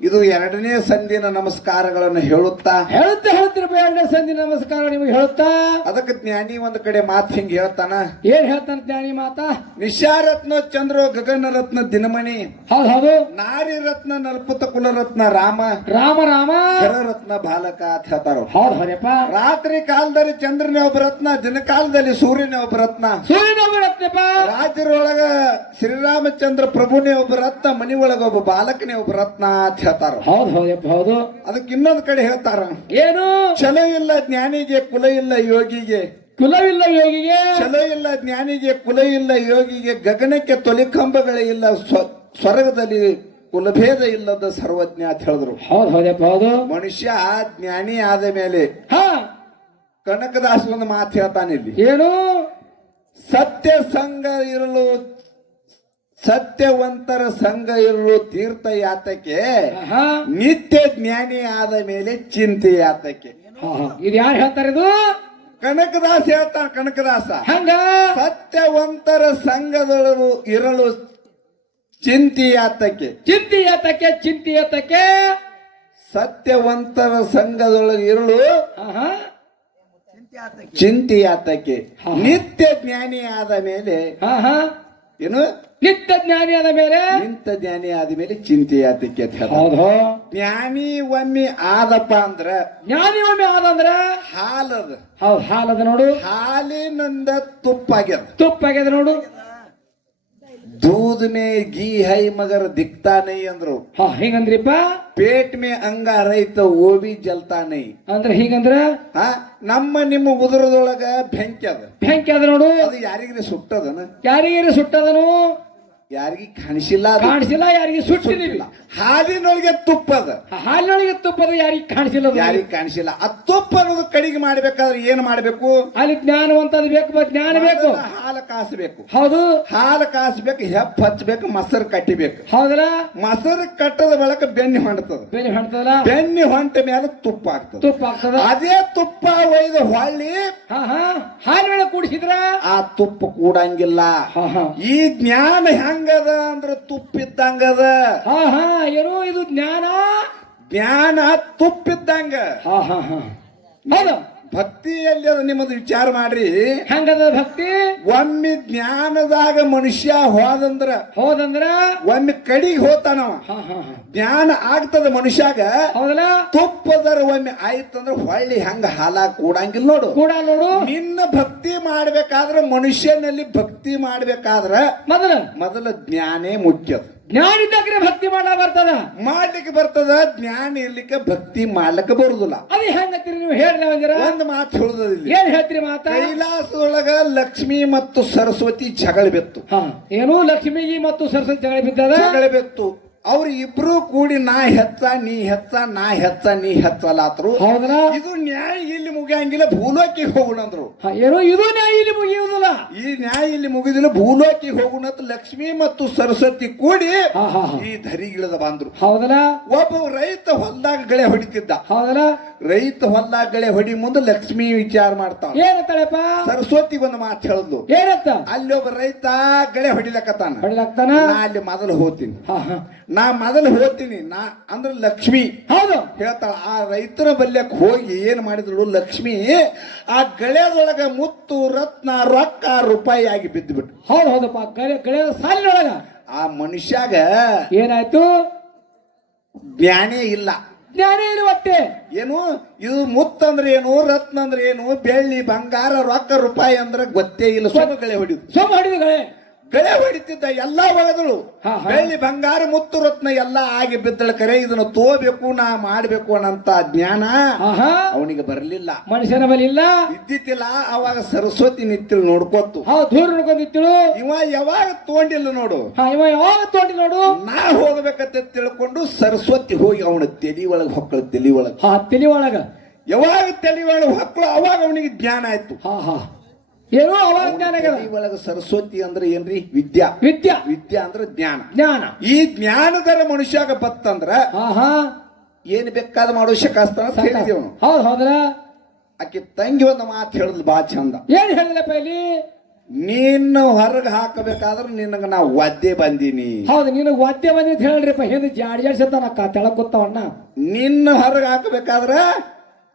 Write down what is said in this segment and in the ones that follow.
ಇದು ಎರಡನೇ ಸಂಧಿನ ನಮಸ್ಕಾರಗಳನ್ನು ಹೇಳುತ್ತಾ? ಹೇಳುತ್ತಾ ಹೇಳ್ತಿರಪ್ಪ ಎರಡನೇ ಸಂಧಿ ನಮಸ್ಕಾರ ನಿಮಗೆ ಹೇಳುತ್ತಾ? ಅದಕ್ಕೆ ಜ್ಞಾನಿ ಒಂದ್ ಕಡೆ ಮಾತು ಹಿಂಗ್ ಹೇಳ್ತಾನ? ಏನ್ ಹೇಳ್ತಾನ ಜ್ಞಾನಿ ಮಾತಾ? ನಿಶಾರತ್ನ ಚಂದ್ರ ಗಗನ ರತ್ನ ದಿನಮಣಿ. ಹೌದು ಹೌದು. ನಾರಿ ರತ್ನ ನಲ್ಪತ ಕುಲರತ್ನ ರಾಮ. ರಾಮ ರಾಮ. ರತ್ನ ಬಾಲಕ ಅಂತ ಹೇಳ್ತಾರ. ಹೌದು ಹೌದಪ್ಪ. ರಾತ್ರಿ ಕಾಲದಲ್ಲಿ ಚಂದ್ರನೇ ಒಬ್ಬ ರತ್ನ ದಿನ ಕಾಲದಲ್ಲಿ ಸೂರ್ಯನೇ ಒಬ್ಬ ರತ್ನ ಸೂರ್ಯನ ರಾತ್ರಿ ಒಳಗ ಶ್ರೀರಾಮಚಂದ್ರ ಪ್ರಭುನೇ ಒಬ್ಬ ರತ್ನ ಮನಿ ಒಳಗ ಒಬ್ಬ ಬಾಲಕನೇ ಒಬ್ಬ ರತ್ನ ಅಂತ ಹೇಳ್ತಾರ? ಹೌದು ಹೌದಪ್ಪ ಹೌದು. ಅದಕ್ಕೆ ಇನ್ನೊಂದ್ ಕಡೆ ಹೇಳ್ತಾರ? ಏನು? ಛಲ ಇಲ್ಲ ಜ್ಞಾನಿಗೆ ಕುಲ ಇಲ್ಲ ಯೋಗಿಗೆ. ಕುಲವಿಲ್ಲ ಯೋಗಿಗೆ? ಛಲ ಇಲ್ಲ ಜ್ಞಾನಿಗೆ ಕುಲ ಇಲ್ಲ ಯೋಗಿಗೆ ಗಗನಕ್ಕೆ ತೊಲಿಕಂಬಗಳೇ ಇಲ್ಲ ಸ್ವ- ಸ್ವರ್ಗದಲ್ಲಿ ಕುಲಭೇದ ಇಲ್ಲದ ಸರ್ವಜ್ಞ ಅಂತ ಹೇಳಿದ್ರು. ಹೌದು ಹೌದಪ್ಪ ಹೌದು. ಮನುಷ್ಯ ಜ್ಞಾನಿ ಆದ ಮೇಲೆ ಹಾ. ಕನಕದಾಸ ಒಂದು ಮಾತು ಹೇಳ್ತಾನೆ ಇಲ್ಲಿ. ಏನು? ಸತ್ಯ ಸಂಘ ಇರಲು ಸತ್ಯವಂತರ ಸಂಘ ಇರುವ ತೀರ್ಥ ಯಾತಕ್ಕೆ ನಿತ್ಯ ಜ್ಞಾನಿ ಆದ ಮೇಲೆ ಚಿಂತೆ ಯಾತಕ್ಕೆ. ಇದು ಯಾರು ಹೇಳ್ತಾರೆ ಇದು? ಕನಕದಾಸ ಹೇಳ್ತಾನೆ ಕನಕದಾಸ. ಹಂಗ? ಸತ್ಯವಂತರ ಸಂಘದೊಳಗು ಇರಲು ಚಿಂತೆ ಯಾತಕ್ಕೆ ಚಿಂತಿ ಯಾತಕ್ಕೆ ಚಿಂತೆ ಯಾತಕ್ಕೆ ಸತ್ಯವಂತರ ಸಂಘದೊಳಗೆ ಇರಲು. ಚಿಂತೆ ಯಾತಕ್ಕೆ ನಿತ್ಯ ಜ್ಞಾನಿ ಆದ ಮೇಲೆ. ಏನು? ನಿತ್ಯ ಜ್ಞಾನಿ ಆದ ಮೇಲೆ? ನಿಂತ ಜ್ಞಾನಿ ಆದ ಮೇಲೆ ಚಿಂತೆ ಯಾತಕ್ಕೆ ಅಂತ ಹೇಳ್ತಾರೆ. ಹೌದು. ಜ್ಞಾನಿ ಒಮ್ಮೆ ಆದಪ್ಪ ಅಂದ್ರ? ಜ್ಞಾನಿ ಒಮ್ಮೆ ಆದಂದ್ರ ಹಾಲದ. ಹೌದು ಹಾಲದ ನೋಡು. ಹಾಲಿನಿಂದ ತುಪ್ಪ ಆಗ್ಯದ ತುಪ್ಪ ಆಗ್ಯದ ನೋಡು. ದೂದನೆ ಗೀ ಹೈ ಮಗರ ದಿಕ್ತಾನೆ ಅಂದ್ರು. ಹಾ ಹಿಂಗಂದ್ರಿಪ್ಪ? ಪೇಟ್ ಮೇ ಅಂಗ ರೈತ ಓಬಿ ಜಲ್ತಾನೆ. ಅಂದ್ರೆ ಹೀಗಂದ್ರ? ಹ ನಮ್ಮ ನಿಮ್ಮ ಉದುರದೊಳಗ ಬೆಂಕಿ ಅದ. ಬೆಂಕಿ ಅದ ನೋಡು. ಅದು ಯಾರಿಗ್ರಿ ಸುಟ್ಟದನ? ಯಾರಿಗೇರಿ ಸುಟ್ಟದನು? ಯಾರಿಗಿ ಕಾಣಿಸಿಲ್ಲ ಅದು. ಕಾಣಿಸಿಲ್ಲ ಯಾರಿಗೆ ಸುಟ್ಟಿಲ್ಲ. ಹಾಲಿನೊಳಗೆ ತುಪ್ಪ ಅದ. ಹಾಲಿನೊಳಗೆ ತುಪ್ಪದ ಯಾರಿಗೆ ಕಾಣಿಸಿಲ್ಲ ಅದು. ಯಾರಿಗೆ ಕಾಣಿಸಿಲ್ಲ. ಆ ತುಪ್ಪ ಅನ್ನೋದು ಕಡಿಗೆ ಮಾಡ್ಬೇಕಾದ್ರೆ ಏನ್ ಮಾಡ್ಬೇಕು? ಅಲ್ಲಿ ಜ್ಞಾನವಂತದ್ ಬೇಕು ಜ್ಞಾನ ಬೇಕು. ಮೊದಲ ಹಾಲು ಕಾಸಬೇಕು. ಹೌದು. ಹಾಲು ಕಾಸ್ಬೇಕು ಹೆಪ್ಪ ಹಚ್ಬೇಕು ಮೊಸರು ಕಟ್ಟಿಬೇಕು. ಹೌದಲ್ಲ? ಮೊಸರು ಕಟ್ಟದ ಬಳಕ ಬೆನ್ನಿ ಹೊಂಟದ. ಬೆನ್ನಿ ಹೊಂಟದಲ್ಲ? ಬೆನ್ನಿ ಹೊಂಟ ಮೇಲೆ ತುಪ್ಪ ಆಗ್ತದೆ. ತುಪ್ಪ ಆಗ್ತದ? ಅದೇ ತುಪ್ಪ ಒಯ್ದು ಹೊಳ್ಳಿ ಹಾ ಹಾ. ಹಾಲಿನೊಳಗೆ ಕೂಡಿಸಿದ್ರ? ಆ ತುಪ್ಪ ಕೂಡಂಗಿಲ್ಲ. ಹಾ ಹಾ. ಈ ಜ್ಞಾನ ಹೆಂಗದ ಅಂದ್ರ ತುಪ್ಪ ಇದ್ದಂಗದ ಹಾ ಹಾ ಏನೋ ಇದು ಜ್ಞಾನ? ಜ್ಞಾನ ತುಪ್ಪಿದ್ದಂಗ. ಹಾ ಹಾ ಹಾ ಭಕ್ತಿಯಲ್ಲಿ ಅದು ನಿಮ್ಮದು ವಿಚಾರ ಮಾಡ್ರಿ. ಹಂಗದ ಭಕ್ತಿ? ಒಮ್ಮೆ ಜ್ಞಾನದಾಗ ಮನುಷ್ಯ ಹೋದಂದ್ರ ಹೋದಂದ್ರ? ಒಮ್ಮೆ ಕಡಿಗೆ ಹೋತಾನ ಜ್ಞಾನ ಆಗ್ತದ ಮನುಷ್ಯಾಗ. ಹೌದಲ್ಲ? ತುಪ್ಪದರ ಒಮ್ಮೆ ಆಯ್ತಂದ್ರ ಹೊಳ್ಳಿ ಹಂಗ ಹಾಲ ಕೂಡಂಗಿಲ್ಲ ನೋಡು. ಕೂಡ ನೋಡು. ನಿನ್ನ ಭಕ್ತಿ ಮಾಡ್ಬೇಕಾದ್ರ ಮನುಷ್ಯನಲ್ಲಿ ಭಕ್ತಿ ಮಾಡ್ಬೇಕಾದ್ರ ಮೊದಲ. ಮೊದಲ ಜ್ಞಾನೇ ಮುಖ್ಯದ ಜ್ಞಾನ ಇದ್ದಾಗ್ರೆ ಭಕ್ತಿ ಮಾಡ ಬರ್ತದ? ಮಾಡ್ಲಿಕ್ಕೆ ಬರ್ತದ ಜ್ಞಾನ ಇರ್ಲಿಕ್ಕೆ ಭಕ್ತಿ ಮಾಡ್ಲಿಕ್ಕೆ ಬರುದಿಲ್ಲ. ಅದು ಹೆಂಗತ್ತೀರಿ ನೀವು? ಹೇಳಿ ಒಂದ್ ಮಾತು ಹೇಳುದಿಲ್ಲ ಏನ್ ಹೇಳ್ತೀರಿ ಮಾತ? ಕೈಲಾಸದೊಳಗ ಲಕ್ಷ್ಮಿ ಮತ್ತು ಸರಸ್ವತಿ ಜಗಳ ಬಿತ್ತು. ಹಾ ಏನು ಲಕ್ಷ್ಮಿಗೆ ಮತ್ತು ಸರಸ್ವತಿ ಜಗಳ ಬಿದ್ದದ? ಜಗಳ ಬೆತ್ತು. ಅವ್ರು ಇಬ್ರು ಕೂಡಿ ನಾ ಹೆತ್ತ ನೀ ಹೆತ್ತ ನಾ ಹೆತ್ತ ನೀ ಹೆತ್ತಲಾತ್ರು. ಇದು ನ್ಯಾಯ ಇಲ್ಲಿ ಮುಗಿಯಂಗಿಲ್ಲ ಭೂಲೋಕಿ ಹೋಗುಣಂದ್ರು. ಅಂದ್ರು ಹಾ, ಇದು ನ್ಯಾಯ ಇಲ್ಲಿ ಮುಗಿಯುವುದಿಲ್ಲ. ಈ ನ್ಯಾಯ ಇಲ್ಲಿ ಮುಗಿದಿಲ್ಲ ಭೂಲೋಕಿ ಹೋಗೋಣ ಅಂತ ಲಕ್ಷ್ಮಿ ಮತ್ತು ಸರಸ್ವತಿ ಕೂಡಿ ಈ ಧರಿಗಿಳದ ಬಂದ್ರು. ಹೌದಲ್ಲ ಒಬ್ಬ ರೈತ ಹೊಲ್ದಾಗ ಗಳೆ ಹೊಡಿತಿದ್ದ. ಹೌದಲ್ಲ ರೈತ ಹೊಲ್ದಾಗ ಗಳೆ ಹೊಡಿ ಮುಂದೆ ಲಕ್ಷ್ಮಿ ವಿಚಾರ ಮಾಡ್ತಾವ. ಏನತ್ತಳಪ್ಪ? ಸರಸ್ವತಿ ಒಂದು ಮಾತು ಹೇಳಿದ್ಲು ಏನತ್ತ? ಅಲ್ಲಿ ಒಬ್ಬ ರೈತ ಗಳೆ ಹೊಡಿಲಕತ್ತಾನ. ತಾನ ನಾ ಅಲ್ಲಿ ಮೊದಲು ಹೋಗ್ತೀನಿ ನಾ ಮೊದಲು ಹೋಗ್ತೀನಿ ನಾ ಅಂದ್ರೆ ಲಕ್ಷ್ಮಿ. ಹೌದು. ಹೇಳ್ತಾಳ ಆ ರೈತರ ಬಲ್ಯಕ್ಕೆ ಹೋಗಿ ಏನು ಮಾಡಿದ್ರು ಲಕ್ಷ್ಮಿ ಆ ಗಳೆಯದೊಳಗ ಮುತ್ತು ರತ್ನ ರೊಕ್ಕ ರೂಪಾಯಿ ಆಗಿ ಬಿದ್ದುಬಿಟ್ಟು ಹೌದು ಹೌದಪ್ಪ. ಗಳೆಯದ ಸಾಲಿನೊಳಗ. ಆ ಮನುಷ್ಯಾಗ ಏನಾಯ್ತು? ಜ್ಞಾನೇ ಇಲ್ಲ. ಜ್ಞಾನೇ ಇಲ್ಲ ಒಟ್ಟೆ. ಏನು ಇದು ಮುತ್ತಂದ್ರೆ ಏನು ರತ್ನ ಅಂದ್ರೆ ಏನು ಬೆಳ್ಳಿ ಬಂಗಾರ ರೊಕ್ಕ ರೂಪಾಯಿ ಅಂದ್ರೆ ಗೊತ್ತೇ ಇಲ್ಲ. ಸೋಮ ಗಳೆ ಹೊಡಿದು ಸೋಮ ಹೊಡಿದು ಗಳೆ. ಗಳೆ ಹೊಡಿತಿದ್ದ ಎಲ್ಲಾ ಒಳಗಲು. ಬೆಳ್ಳಿ ಬಂಗಾರ ಮುತ್ತು ರತ್ನ ಎಲ್ಲಾ ಆಗಿ ಬಿದ್ದಳ ಕರೆ ಇದನ್ನ ತೋಬೇಕು ನಾ ಮಾಡ್ಬೇಕು ಅನ್ನಂತ ಜ್ಞಾನ ಅವನಿಗೆ ಬರಲಿಲ್ಲ. ಮನುಷ್ಯನ ಬರಲಿಲ್ಲ ಇದ್ದಿತ್ತಿಲ್ಲ ಅವಾಗ ಸರಸ್ವತಿ ನಿತ್ತಿಳು ನೋಡ್ಕೊತು ಹಾ ದೂರ ನೋಡ್ಕೊಂಡಿತ್ತಳು ಇವ ಯಾವಾಗ ತೋಂಡಿಲ್ಲ ನೋಡು. ಇವ ಯಾವಾಗ ತೋಂಡಿ ನೋಡು. ನಾ ಹೋಗ್ಬೇಕಂತ ತಿಳ್ಕೊಂಡು ಸರಸ್ವತಿ ಹೋಗಿ ಅವನ ತಲಿ ಒಳಗೆ ಹೊಕ್ಕಳ ತಲಿ ಒಳಗೆ. ಆ ತಲಿ ಒಳಗ. ಯಾವಾಗ ತಲಿ ಒಳಗೆ ಹೊಕ್ಕಳು ಅವಾಗ ಅವನಿಗೆ ಜ್ಞಾನ ಆಯ್ತು. ಹಾ ಹಾ. ಏನು ಅವಾಗ ಜ್ಞಾನ ಆಗ್ಯದ. ತಲಿ ಸರಸ್ವತಿ ಅಂದ್ರೆ ಏನ್ರಿ? ವಿದ್ಯಾ. ವಿದ್ಯಾ. ವಿದ್ಯಾ ಅಂದ್ರೆ ಜ್ಞಾನ. ಜ್ಞಾನ. ಈ ಜ್ಞಾನದರ ಮನುಷ್ಯಾಗ ಬತ್ತಂದ್ರ ಹಾ ಹಾ ಏನ್ ಬೇಕಾದ ಮಾಡೋ ಶಕಾಸ್ತಾನ ಅಂತ ಅವನು. ಹೌದು ಹೌದ್ರ? ಆಕೆ ತಂಗಿ ಒಂದು ಮಾತು ಹೇಳಿದ್ ಬಾ ಚಂದ. ಏನ್ ಹೇಳಿದಪ್ಪ ಪೈಲಿ? ನಿನ್ನ ಹೊರಗೆ ಹಾಕಬೇಕಾದ್ರೆ ನಿನಗ ನಾ ಒದ್ದೆ ಬಂದೀನಿ. ಹೌದು ನೀನು ವಾದ್ಯ ಅಂತ ಹೇಳ್ರಿಪ್ಪ ಹಿಂದೆ ಜಾಡಿ ಜಾಡ್ಸತ್ತಾನ ತೆಳಗ್ ಕೂತಾವಣ್ಣ ನಿನ್ನ ಹೊರಗೆ ಹಾಕಬೇಕಾದ್ರ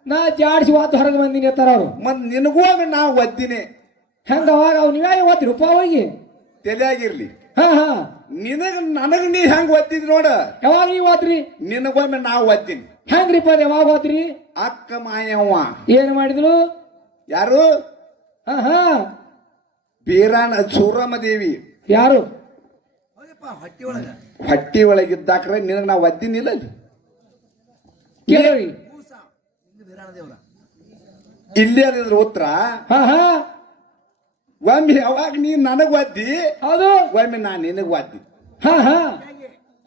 ನಾ ಜಾಡ್ಸಿ ವಾತು ಹೊರಗೆ ಬಂದಿನಿ ಅಂತಾರ ಅವ್ರು. ಮತ್ ನಿನಗೂ ನಾ ಒದ್ದಿನಿ. ಹೆಂಗ ಅವಾಗ ಅವ್ ನೀವೇ ಓದ್ತಿರು ರೂಪ ಹೋಗಿ ತಲೆಯಾಗಿರ್ಲಿ. ಹಾ ಹಾ. ನಿನಗ ನನಗ ನೀ ಹೆಂಗ್ ಒದ್ದಿದ್ ನೋಡ? ಯಾವಾಗ ನೀವ್ ಓದ್ರಿ? ನಿನಗೊಮ್ಮೆ ನಾ ಒದ್ದಿನಿ ಹೆಂಗ್ರಿಪ್ಪ ಯಾವಾಗ ಓದ್ರಿ? ಅಕ್ಕ ಮಾಯವ್ವ. ಏನ್ ಮಾಡಿದ್ಲು? ಯಾರು? ಹಾ ಹಾ. ಬೀರಾಣ ಸೂರಮ್ಮ ದೇವಿ. ಯಾರು? ಹೊಟ್ಟಿ ಒಳಗಿದ್ದಾಕ್ರೆ ನಿನಗ ನಾ ಒದ್ದಿನಿಲ್ಲ ಅಲ್ಲಿ. ಕೇಳಿ ಇಲ್ಲಿ ಅದಿದ್ರ ಉತ್ತರ ಹಾ ಹಾ. ಒಮ್ಮೆ ಯಾವಾಗ ನೀ ನನಗೆ ಒದ್ದಿ ಹೌದು. ಒಮ್ಮೆ ನಾ ನಿನಗೆ ಒದ್ದಿ ಹಾ ಹಾ.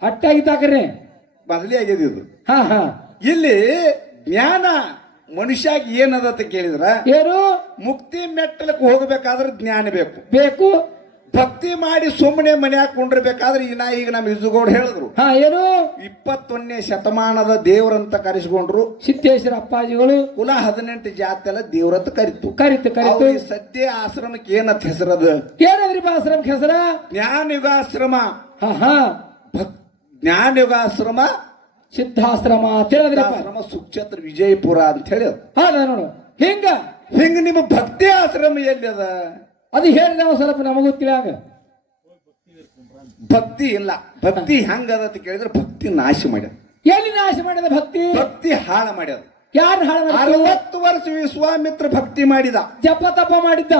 ಹಟ್ಟಾಗಿದ್ದಾಕ್ರಿ ಬದಲಿ ಆಗಿದೆ ಇದು. ಹಾ ಹಾ. ಇಲ್ಲಿ ಜ್ಞಾನ ಮನುಷ್ಯಾಗ ಏನದ ಕೇಳಿದ್ರ? ಏನು? ಮುಕ್ತಿ ಮೆಟ್ಟಲಕ್ಕೆ ಹೋಗಬೇಕಾದ್ರೆ ಜ್ಞಾನ ಬೇಕು. ಬೇಕು. ಭಕ್ತಿ ಮಾಡಿ ಸುಮ್ಮನೆ ಮನ್ಯಾಗ ಕುಂಡಿರ್ಬೇಕಾದ್ರೆ ನಾ ಈಗ ನಮ್ಮ ಇಜುಗೌಡ ಹೇಳಿದ್ರು. ಹಾ ಏನು? ಇಪ್ಪತ್ತೊಂದನೇ ಶತಮಾನದ ದೇವರಂತ ಕರೆಸಿಕೊಂಡ್ರು. ಸಿದ್ದೇಶ್ವರ ಅಪ್ಪಾಜಿಗಳು ಕುಲ ಹದಿನೆಂಟು ಜಾತಿ ಎಲ್ಲ ದೇವ್ರಂತ ಕರಿತು. ಕರಿತು ಕರಿತು. ಸದ್ಯ ಆಶ್ರಮಕ್ಕೆ ಏನತ್ ಹೆಸರದ ಏನದ್ರಿ ಆಶ್ರಮಕ್ಕೆ ಹೆಸರ? ಜ್ಞಾನ ಯುಗಾಶ್ರಮ ಹಾ ಹಾ. ಭಕ್- ಜ್ಞಾನ ಯುಗಾಶ್ರಮ ಸಿದ್ಧಾಶ್ರಮ ಆಶ್ರಮ ಸುಕ್ಷೇತ್ರ ವಿಜಯಪುರ ಅಂತ ಹೇಳಿ ಹಾ ನೋಡು. ಹಿಂಗ? ಹಿಂಗ ನಿಮ್ಮ ಭಕ್ತಿ ಆಶ್ರಮ ಎಲ್ಲಿ ಅದ? ಅದು ಹೇಳಿ ನಾವು ಸ್ವಲ್ಪ ನಮಗೂ ತಿಳಿಯಾಗ ಭಕ್ತಿ ಇಲ್ಲ. ಭಕ್ತಿ ಹೆಂಗದ ಅಂತ ಕೇಳಿದ್ರೆ ಭಕ್ತಿ ನಾಶ ಮಾಡ್ಯದ. ಎಲ್ಲಿ ನಾಶ ಮಾಡಿದ ಭಕ್ತಿ? ಭಕ್ತಿ ಹಾಳ ಮಾಡ್ಯದ. ಯಾರು ಹಾಳು? ಅರವತ್ತು ವರ್ಷ ವಿಶ್ವಾಮಿತ್ರ ಭಕ್ತಿ ಮಾಡಿದ. ಜಪ ತಪ ಮಾಡಿದ್ದ?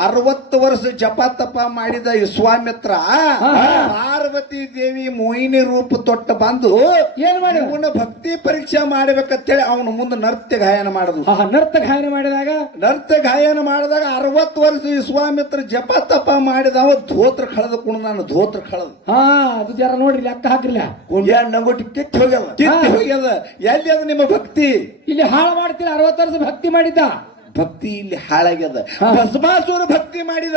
ಅರವತ್ತು ವರ್ಷ ಜಪ ತಪ ಮಾಡಿದ ವಿಶ್ವಾಮಿತ್ರ ಹಾ. ಪಾರ್ವತಿ ದೇವಿ ಮೋಹಿನಿ ರೂಪ ತೊಟ್ಟ ಬಂದು ಏನ್ ಮಾಡಿ ಭಕ್ತಿ ಪರೀಕ್ಷೆ ಮಾಡ್ಬೇಕಂತೇಳಿ ಅವನು ಮುಂದೆ ನರ್ತ್ಯ ಗಾಯನ ಮಾಡುದು. ನರ್ತ ಗಾಯನ ಮಾಡಿದಾಗ? ನರ್ತ್ಯ ಗಾಯನ ಮಾಡಿದಾಗ ಅರವತ್ತು ವರ್ಷ ವಿಶ್ವಾಮಿತ್ರ ಜಪ ತಪ ಮಾಡಿದವ ಧೋತ್ರ ಕಳೆದ ಕುಣ ನಾನು ಧೋತ್ರ ಕಳೆದ. ಹಾ ಅದು ಜರ ನೋಡ್ರಿ ಲೆಕ್ಕ ಹಾಕಿಲ್ಲ ನಂಗೊಟ್ಟು ಕಿತ್ತು ಹೋಗ್ಯದ ಕಿತ್ತು ಹೋಗ್ಯದ. ಎಲ್ಲಿ ಅದು ನಿಮ್ಮ ಭಕ್ತಿ? ಇಲ್ಲಿ ಹಾಳು ಮಾಡ್ತೀರ ಅರವತ್ತು ವರ್ಷ ಭಕ್ತಿ ಮಾಡಿದ್ದ? ಭಕ್ತಿ ಇಲ್ಲಿ ಹಾಳಾಗ್ಯದ. ಭಸ್ಮಾಸುರ ಭಕ್ತಿ ಮಾಡಿದ.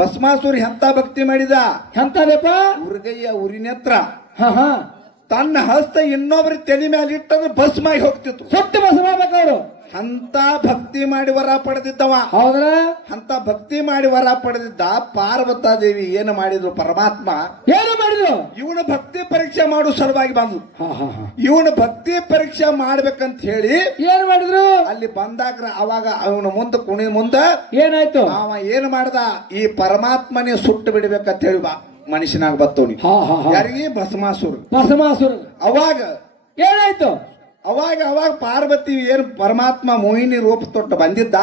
ಭಸ್ಮಾಸುರ ಎಂತ ಭಕ್ತಿ ಮಾಡಿದ? ಎಂತದಪ್ಪ? ಉರ್ಗಯ್ಯ ಊರಿನತ್ರ ತನ್ನ ಹಸ್ತ ಇನ್ನೊಬ್ರ ತಲೆ ಮೇಲೆ ಇಟ್ಟಂದ್ರೆ ಭಸ್ಮಾಗಿ ಹೋಗ್ತಿತ್ತು. ಸತ್ಯ ಭಸ್ಮ ಮಾಡ್ಬೇಕವ್ರು ಅಂತ ಭಕ್ತಿ ಮಾಡಿ ವರ ಪಡೆದಿದ್ದವ. ಹೌದ್ರ? ಅಂತ ಭಕ್ತಿ ಮಾಡಿ ವರ ಪಡೆದಿದ್ದ ಪಾರ್ವತಾ ದೇವಿ ಏನು ಮಾಡಿದ್ರು ಪರಮಾತ್ಮ? ಏನು ಮಾಡಿದ್ರು? ಇವನು ಭಕ್ತಿ ಪರೀಕ್ಷೆ ಮಾಡೋ ಸಲುವಾಗಿ ಬಂದ್ರು ಇವನು ಭಕ್ತಿ ಪರೀಕ್ಷೆ ಮಾಡ್ಬೇಕಂತ ಹೇಳಿ ಏನ್ ಮಾಡಿದ್ರು? ಅಲ್ಲಿ ಬಂದಾಗ ಅವಾಗ ಅವನ ಮುಂದೆ ಕುಣಿ ಮುಂದೆ ಏನಾಯ್ತು? ಅವ ಏನ್ ಮಾಡ್ದ? ಈ ಪರಮಾತ್ಮನೇ ಸುಟ್ಟು ಬಿಡ್ಬೇಕಂತ ಹೇಳಿ ಬಾ ಮನುಷ್ಯನಾಗ ಬತ್ತವನಿ ಯಾರಿಗೆ? ಭಸ್ಮಾಸುರ ಭಸ್ಮಾಸುರ ಅವಾಗ ಏನಾಯ್ತು? ಅವಾಗ ಅವಾಗ ಪಾರ್ವತಿ ಏನ್ ಪರಮಾತ್ಮ ಮೋಹಿನಿ ರೂಪ ತೊಟ್ಟು ಬಂದಿದ್ದ?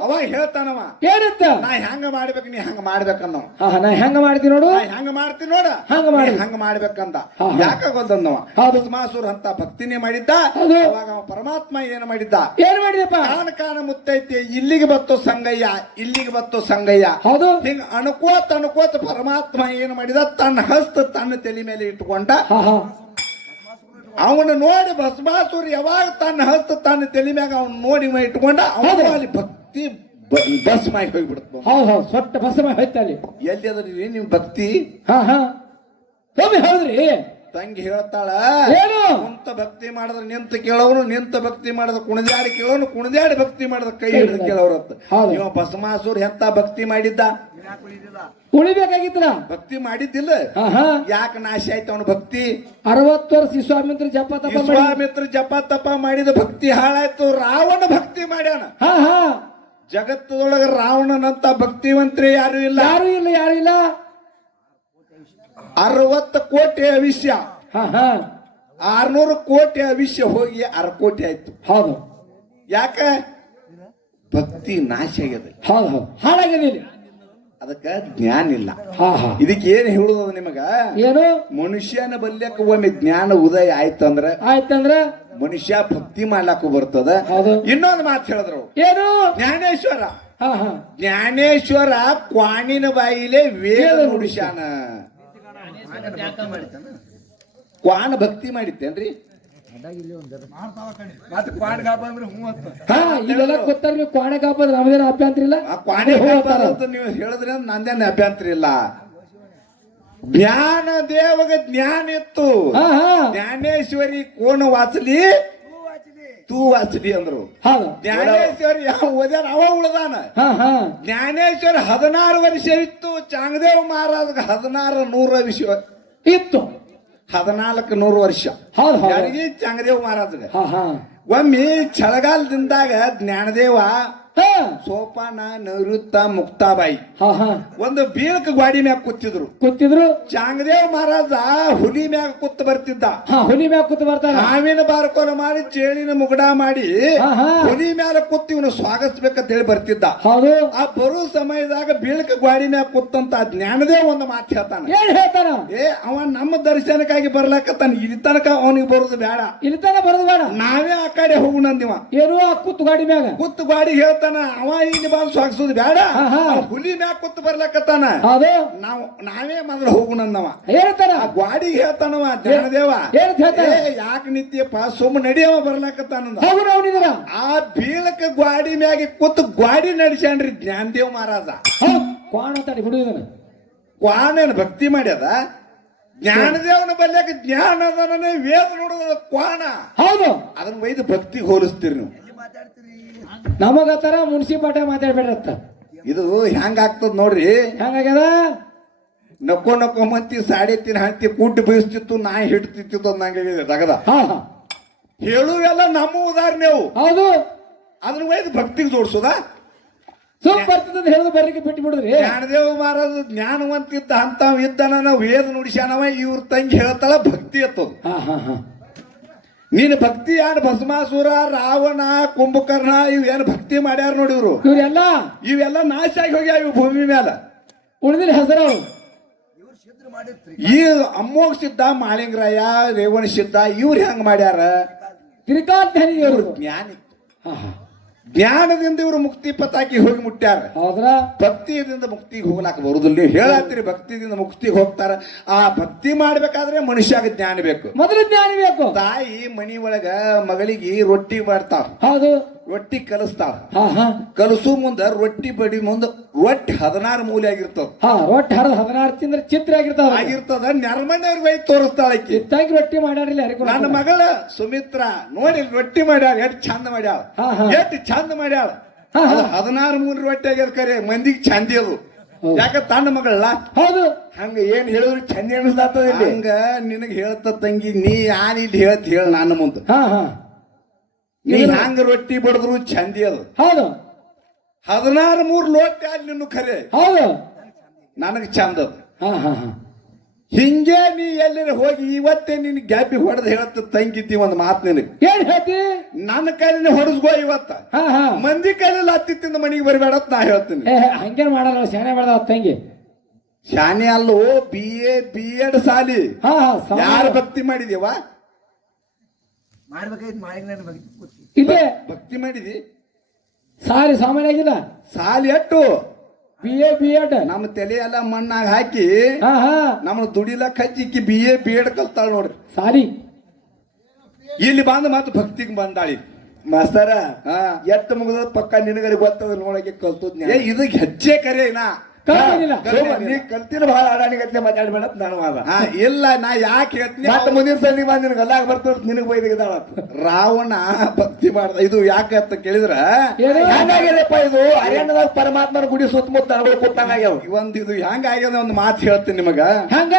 ಅವಾಗ ಹೇಳ್ತಾನವ. ಏನಂತ? ನಾ ಹೆಂಗ ಮಾಡ್ಬೇಕು ನೀ ಹಂಗ ಮಾಡ್ಬೇಕನ್ನ. ನಾ ಹೆಂಗ ಮಾಡ್ತೀನಿ ನೋಡು? ಹೆಂಗ ಮಾಡ್ತೀನಿ ನೋಡ. ಹಂಗ ಮಾಡಿ ಹಂಗ ಮಾಡ್ಬೇಕಂತ. ಯಾಕ ಗೊತ್ತಂದವ. ಭಸ್ಮಾಸುರ ಅಂತ ಭಕ್ತಿನೇ ಮಾಡಿದ್ದ. ಅವಾಗ ಅವ ಪರಮಾತ್ಮ ಏನ್ ಮಾಡಿದ್ದ? ಏನ್ ಮಾಡಿದಪ್ಪ ಕಾನ ಕಾನ ಮುತ್ತೈತಿ ಇಲ್ಲಿಗೆ ಬತ್ತು ಸಂಗಯ್ಯ ಇಲ್ಲಿಗೆ ಬತ್ತು ಸಂಗಯ್ಯ. ಹೌದು. ಹಿಂಗ ಅನ್ಕೋತ ಅನ್ಕೋತ ಪರಮಾತ್ಮ ಏನ್ ಮಾಡಿದ? ತನ್ನ ಹಸ್ತ ತನ್ನ ತಲೆ ಮೇಲೆ ಇಟ್ಕೊಂಡ ಅವನು ನೋಡಿ ಭಸ್ಮಾಸುರ ಯಾವಾಗ ತನ್ನ ಹಸ್ತ ತನ್ನ ತಲೆ ಮ್ಯಾಗ ಅವನು ನೋಡಿ ಇಟ್ಕೊಂಡ ಅವನು ಅಲ್ಲಿ ಭಕ್ತಿ ಬ- ಭಸ್ಮಾಗಿ ಹೋಗ್ಬಿಡ್ತು ಹೌದು ಹೌದು ಸೊಟ್ಟ ಬಸಮ ಹೋಯ್ತ ಅಲ್ಲಿ ಎಲ್ಲಿ ಅದ್ರಿ ನಿಮ್ ಭಕ್ತಿ? ಹಾ ಹಾ. ಒಮ್ಮೆ ಹೌದ್ರಿ? ತಂಗಿ ಹೇಳ್ತಾಳ ಏನು? ಕುಂತ ಭಕ್ತಿ ಮಾಡಿದ್ರ ನಿಂತ ಕೇಳೋನು ನಿಂತ ಭಕ್ತಿ ಮಾಡಿದ್ರೆ ಕುಣಿದಾಡಿ ಕೇಳೋನು ಕುಣಿದಾಡಿ ಭಕ್ತಿ ಮಾಡಿದ್ರೆ ಕೈ ಹಿಡಿದು ಕೇಳೋರತ್ತ ಹೌದು. ಇವ ಭಸ್ಮಾಸುರ ಎಂತ ಭಕ್ತಿ ಮಾಡಿದ್ದ? ಉಳಿಬೇಕಾಗಿತ್ತಲ್ಲ ಭಕ್ತಿ ಮಾಡಿದ್ದಿಲ್ಲ. ಹಾ ಯಾಕೆ ನಾಶ ಆಯ್ತು ಅವನು ಭಕ್ತಿ? ಅರವತ್ತು ವರ್ಷ ವಿಶ್ವಾಮಿತ್ರ ಜಪ ತಪ ಮಾಡಿ ವಿಶ್ವಾಮಿತ್ರ ಜಪ ತಪ ಮಾಡಿದ ಭಕ್ತಿ ಹಾಳಾಯ್ತು ರಾವಣ ಭಕ್ತಿ ಮಾಡ್ಯಾನ. ಹಾ ಹಾ. ಜಗತ್ತದೊಳಗ ರಾವಣನಂತ ಭಕ್ತಿವಂತ್ರಿ ಯಾರು ಇಲ್ಲ. ಯಾರು ಇಲ್ಲ ಯಾರು ಇಲ್ಲ. ಅರವತ್ತು ಕೋಟಿ ಅವಿಷ್ಯ ಆರ್ನೂರು ಕೋಟಿ ಅವಿಷ್ಯ ಹೋಗಿ ಅರ ಕೋಟಿ ಆಯ್ತು. ಹೌದು. ಯಾಕ? ಭಕ್ತಿ ನಾಶ ಆಗ್ಯದ. ಹೌದು ಹೌದು. ಹಾಳಾಗಿದೆ ಇಲ್ಲಿ. ಅದಕ್ಕ ಜ್ಞಾನ ಇಲ್ಲ. ಇದಕ್ಕೆ ಏನ್ ಹೇಳುದ ನಿಮಗ? ಏನು? ಮನುಷ್ಯನ ಬಲ್ಯಕ್ಕೆ ಒಮ್ಮೆ ಜ್ಞಾನ ಉದಯ ಆಯ್ತಂದ್ರ ಆಯ್ತಂದ್ರ? ಮನುಷ್ಯ ಭಕ್ತಿ ಮಾಡ್ಲಾಕು ಬರ್ತದ. ಇನ್ನೊಂದು ಮಾತು ಹೇಳಿದ್ರು. ಏನು? ಜ್ಞಾನೇಶ್ವರ. ಜ್ಞಾನೇಶ್ವರ ಕ್ವಾಣಿನ ಬಾಯಿಲೆ ವೇದ ನುಡಿಸ್ಯಾನ. ಕ್ವಾಣ ಭಕ್ತಿ ಮಾಡಿತ್ತೇನ್ರಿ ಹಾ ಇದೆಲ್ಲ ಗೊತ್ತಾರ ಕೋಣೆ ಕಾಪದ ನಮ್ದೇನ ಅಭ್ಯಂತರ ಇಲ್ಲ? ಆ ಕ್ವಾಣಿ ಹೋಗ್ತಾರ. ಅಂತ ನೀವು ಹೇಳಿದ್ರೆ ನಂದೇನ ಅಭ್ಯಂತರ ಇಲ್ಲ. ಜ್ಞಾನ ದೇವಗ ಜ್ಞಾನ ಇತ್ತು. ಹಾ ಹಾ. ಜ್ಞಾನೇಶ್ವರಿ ಕೋಣ ವಾಚಲಿ ತೂ ವಾಸಡಿ ಅಂದ್ರು. ಜ್ಞಾನೇಶ್ವರಿ ಯಾವ ಓದ್ಯಾರ ಅವ ಉಳ್ದಾನ. ಜ್ಞಾನೇಶ್ವರ ಹದಿನಾರು ವರ್ಷ ಇತ್ತು ಚಾಂಗದೇವ್ ಮಹಾರಾಜ್ ಹದಿನಾರು ನೂರ ವಿಶ್ವ. ಇತ್ತು. ಹದಿನಾಲ್ಕು ನೂರು ವರ್ಷ. ಯಾರಿಗೆ? ಚಾಂಗದೇವ್ ಮಹಾರಾಜ್ಗೆ. ಒಮ್ಮಿ ಚಳಗಾಲದಿಂದಾಗ ಜ್ಞಾನದೇವ ಸೋಪಾನ ನಿವೃತ್ತ ಮುಕ್ತಾಬಾಯಿ. ಒಂದು ಬೀಳಕ ಗಾಡಿ ಮ್ಯಾಗ ಕೂತಿದ್ರು. ಕೂತಿದ್ರು? ಚಾಂಗದೇವ್ ಮಹಾರಾಜ ಹುಲಿ ಮ್ಯಾಗ ಕೂತ್ ಬರ್ತಿದ್ದ. ಹುಲಿ ಮ್ಯಾಗ ಕೂತ್ ಬರ್ತಾರ ಹಾವಿನ ಬಾರ್ಕೋಲ ಮಾಡಿ ಚೇಳಿನ ಮುಗಡ ಮಾಡಿ. ಹುಲಿ ಮ್ಯಾಲ ಕೂತ್ ಇವನು ಸ್ವಾಗತಿಸ್ಬೇಕಂತ ಹೇಳಿ ಬರ್ತಿದ್ದ. ಹೌದು. ಆ ಬರು ಸಮಯದಾಗ ಬೀಳಕ ಗಾಡಿ ಮ್ಯಾಗ ಕೂತಂತ ಜ್ಞಾನದೇವ್ ಒಂದು ಮಾತು ಹೇಳ್ತಾನ. ಏನ್ ಹೇಳ್ತಾನ? ಏ ಅವ ನಮ್ಮ ದರ್ಶನಕ್ಕಾಗಿ ಬರ್ಲಾಕತ್ತಾನ. ಇಲ್ಲಿ ತನಕ ಅವನಿಗೆ ಬರೋದು ಬೇಡ. ಇಲ್ಲಿ ತನಕ ಬರೋದು ಬೇಡ. ನಾವೇ ಆ ಕಡೆ ಹೋಗುಣಂದಿವ. ಏನೋ ಆ ಕೂತ್ ಗಾಡಿ ಮ್ಯಾಗ. ಕೂತ್ ಗಾಡಿ ಹೇಳ್ತಾನ ಅವ ಇಲ್ಲಿ ಬಂದು ಹಾಕ್ಸೋದು ಬೇಡ. ಹುಲಿ ಮ್ಯಾಕ್ ಕೂತ್ ಬರ್ಲಕತ್ತಾನ. ಹೌದು. ನಾವು ನಾವೇ ಮೊದಲು ಹೋಗುಣಂದವ ಹೇಳ್ತಾನ. ಆ ಹೇಳ್ತಾನವ ಜ್ಞಾನದೇವ ಏನಂತ ಹೇಳ್ತಾನ? ಯಾಕೆ ನಿತ್ಯಪ್ಪ ಸುಮ್ಮ ನಡಿಯವ ಬರ್ಲಕತ್ತಾನ ಆ ಬೀಳಕ ಗ್ವಾಡಿ ಮ್ಯಾಗ ಕೂತು ಗ್ವಾಡಿ ನಡೆಸ್ಯಾನ್ರಿ ಜ್ಞಾನದೇವ್ ಮಹಾರಾಜ. ಕ್ವಾಣ ಅಂತಾಡಿ ಭಕ್ತಿ ಮಾಡ್ಯದ? ಜ್ಞಾನದೇವನ ಬಲ್ಯಾಕ ಜ್ಞಾನ ಅದನೇ ವೇದ ನೋಡೋದ ಕ್ವಾಣ. ಹೌದು. ಅದನ್ನ ಒಯ್ದು ಭಕ್ತಿ ಹೋಲಿಸ್ತೀರಿ ನೀವು. ನಮಗತ್ತರ ಮುನ್ಸಿಪಾಲ್ಟಿ ಮಾತಾಡ್ಬೇಡ್ರತ್ತ. ಇದು ಹೆಂಗ ಆಗ್ತದ ನೋಡ್ರಿ? ಹೆಂಗಾಗ್ಯದ? ನಕ್ಕೋ ನಕ್ಕೋ ಮಂತಿ ಸಾಡಿ ತಿನ್ ಹಂತಿ ಕೂಟ್ ಬೀಸ್ತಿತ್ತು ನಾ ಹಿಡ್ತಿತ್ತು ನಂಗೆ ತಗದ ಹೇಳುವೆಲ್ಲ ನಮ್ಮ ಉದಾಹರಣೆ ಹೌದು. ಅದ್ರ ಒಯ್ದು ಭಕ್ತಿಗೆ ಜೋಡ್ಸೋದ? ಸುಮ್ ಬರ್ತದ ಹೇಳುದು ಬರ್ಲಿಕ್ಕೆ ಬಿಟ್ಟು ಬಿಡುದ್ರಿ. ಜ್ಞಾನದೇವ ಮಹಾರಾಜ ಜ್ಞಾನವಂತಿದ್ದ ಅಂತವ್ ಇದ್ದನ ನಾವು ವೇದ ನುಡಿಸ್ಯಾನವ ಇವ್ರ ತಂಗಿ ಹೇಳ್ತಾಳ ಭಕ್ತಿ ಎತ್ತದ. ಹಾ ಹಾ ಹಾ. ನೀನ್ ಭಕ್ತಿ ಯಾರು? ಭಸ್ಮಾಸುರ ರಾವಣ ಕುಂಭಕರ್ಣ ಇವ್ ಏನ್ ಭಕ್ತಿ ಮಾಡ್ಯಾರ ನೋಡಿ ಇವರು. ಇವ್ರೆಲ್ಲ? ಇವೆಲ್ಲ ನಾಶ ಆಗಿ ಹೋಗ್ಯಾವ ಇವು ಭೂಮಿ ಮೇಲೆ ಉಳಿದಿನ ಹೆಸರು ಈ ಅಮ್ಮೋಗ ಸಿದ್ಧ ಮಾಳಿಂಗರಾಯ ರೇವಣ ಸಿದ್ಧ ಇವ್ರು ಹೆಂಗ್ ಮಾಡ್ಯಾರ? ಇವ್ರು ಇವ್ರು ಜ್ಞಾನಿ. ಹಾ ಹಾ. ಜ್ಞಾನದಿಂದ ಇವರು ಮುಕ್ತಿ ಪತಾಕಿ ಹೋಗಿ ಮುಟ್ಟ್ಯಾರ. ಹೌದ್ರ? ಭಕ್ತಿಯಿಂದ ಮುಕ್ತಿಗೆ ಹೋಗ್ಲಾಕ ಬರುದಿಲ್ಲ. ನೀವು ಭಕ್ತಿಯಿಂದ ಭಕ್ತಿದಿಂದ ಮುಕ್ತಿಗೆ ಹೋಗ್ತಾರ. ಆ ಭಕ್ತಿ ಮಾಡ್ಬೇಕಾದ್ರೆ ಮನುಷ್ಯಾಗ ಜ್ಞಾನ ಬೇಕು. ಮೊದಲು ಜ್ಞಾನ ಬೇಕು. ತಾಯಿ ಮನಿ ಒಳಗ ಮಗಳಿಗೆ ರೊಟ್ಟಿ ಮಾಡ್ತಾವ ಹೌದು. ರೊಟ್ಟಿ ಕಲಿಸ್ತಾವ ಕಲಸು ಮುಂದ ರೊಟ್ಟಿ ಬಡಿ ಮುಂದ ರೊಟ್ಟಿ ಹದಿನಾರು ಮೂಲೆ ಆಗಿರ್ತಾವ ಹಾ ರೊಟ್ಟಿ ಹರಿದ ಹದಿನಾರು ತಿಂದ್ರೆ ಚಿತ್ರ ಆಗಿರ್ತಾವ ಆಗಿರ್ತದ. ನೆರ್ಮನೆಯವ್ರಿಗೆ ಬೈ ತೋರಿಸ್ತಾಳ ಇತ್ತಾಗಿ ರೊಟ್ಟಿ ಮಾಡ್ಯಾರಿಲ್ಲ ನನ್ನ ಮಗಳ ಸುಮಿತ್ರ ನೋಡಿ ರೊಟ್ಟಿ ಮಾಡ್ಯಾಳ ಎಷ್ಟು ಚಂದ ಮಾಡ್ಯಾಳ. ಎಷ್ಟು ಚಂದ ಮಾಡ್ಯಾಳ. ಹದಿನಾರು ಮೂರು ರೊಟ್ಟಿ ಆಗ್ಯದ ಕರೆ ಮಂದಿಗೆ ಚಂದ ಅದು. ಯಾಕ ತಣ್ಣ ಮಗಳಲ್ಲ? ಹೌದು. ಹಂಗ ಏನ್ ಹೇಳಿದ್ರು ಚಂದ ಅನಿಸ್ಲಾತದ ಹಂಗ. ನಿನಗ ಹೇಳ್ತ ತಂಗಿ ನೀ ಯಾರು ಇಲ್ಲಿ ಹೇಳ್ತ ಹೇಳ ನನ್ನ ಮುಂದ. ಹಾ ಹಾ. ನೀ ಹಂಗ ರೊಟ್ಟಿ ಬಡದ್ರು ಚಂದಿ ಅದು. ಹೌದು. ಹದಿನಾರು ಮೂರು ಲೋಟ ಅಲ್ಲಿ ನಿನ್ನ ಖರೆ ಹೌದು. ನನಗೆ ಚಂದ ಅದು. ಹಾ ಹಾ ಹಾ. ಹಿಂಗೆ ನೀ ಎಲ್ಲರ ಹೋಗಿ ಇವತ್ತೇ ನಿನ್ ಗ್ಯಾಪಿ ಹೊಡೆದ್ ಹೇಳತ್ತ ತಂಗಿದ್ದಿ ಒಂದ್ ಮಾತ್ ನಿನ್ ಏನ್ ಹೇಳ್ತಿ? ನನ್ನ ಕೈಲಿನ ಹೊಡೆಸ್ಕೋ ಇವತ್ತ. ಹಾ ಹಾ. ಮಂದಿ ಕೈಲಿ ಹತ್ತಿತ್ತಿಂದ ಮನೆಗೆ ಬರಬೇಡ ಅಂತ ನಾ ಹೇಳ್ತೀನಿ. ಏ ಹಂಗೇನ್ ಮಾಡಲ್ಲ ಶಾನೆ ಮಾಡ್ದ ತಂಗಿ. ಶಾನೆ ಅಲ್ಲೋ ಬಿ ಎ ಬಿ ಎಡ್ ಸಾಲಿ. ಹಾ ಹಾ ಭಕ್ತಿ ಮಾಡಿದೀವ ಮಾಡ್ಬೇಕಾಯ್ತು ಮಾಡಿದ್ರೆ ಭಕ್ತಿ ಇಲ್ಲೇ ಭಕ್ತಿ ಮಾಡಿದಿ? ಸಾಲಿ ಸಾಮಾನ್ಯ ಆಗಿಲ್ಲ. ಸಾಲಿ ಎಟ್ಟು ಬಿ ಎ ಬಿ ಎಡ್ ನಮ್ಮ ತಲೆ ಎಲ್ಲ ಮಣ್ಣಾಗ ಹಾಕಿ ಹಾ ಹಾ. ನಮ್ಮ ದುಡಿಲ ಕಜ್ಜಿಕ್ಕಿ ಬಿ ಎ ಬಿ ಎಡ್ ಕಲ್ತಾಳ ನೋಡ್ರಿ. ಸಾರಿ ಇಲ್ಲಿ ಬಂದು ಮತ್ತೆ ಭಕ್ತಿಗೆ ಬಂದಾಳಿ. ಮಾಸ್ತಾರ ಹಾ. ಎತ್ತ ಮುಗಿದ ಪಕ್ಕ ನಿನಗರಿ ಗೊತ್ತದ ನೋಡಕ್ಕೆ ಕಲ್ತದ್ ಇದಕ್ಕೆ ಹೆಜ್ಜೆ ಕರೆನಾ ಕಲ್ತಿಲ್ಲ ನೀ ಕಲ್ತಿನ ಬಹಳ ಅಡಾಣಿಗತ್ಲೆ ಮಾತಾಡ್ಬೇಡ ನಾನು ಹಾ ಇಲ್ಲ ನಾ ಯಾಕೆ ಹೇಳ್ತೀನಿ? ಮತ್ತ ಮುಂದಿನ ಸಲ ಬಂದ ನಿನಗೆ ಅಲ್ಲಾಗ ಬರ್ತದ ನಿನಗೆ ಬೈದಿದ್ದಾಳ ರಾವಣ ಭಕ್ತಿ ಮಾಡ್ದ. ಇದು ಯಾಕೆ ಅಂತ ಕೇಳಿದ್ರ? ಇದು? ಅರಣ್ಯದಾಗ ಪರಮಾತ್ಮನ ಗುಡಿ ಸುತ್ತಮುತ್ತ ಒಂದು ಕೂತಂಗಾಗ್ಯಾವ ಒಂದ್ ಇದು ಹೆಂಗ ಆಗ್ಯದ ಒಂದು ಮಾತು ಹೇಳ್ತೀನಿ ನಿಮಗ. ಹಂಗ?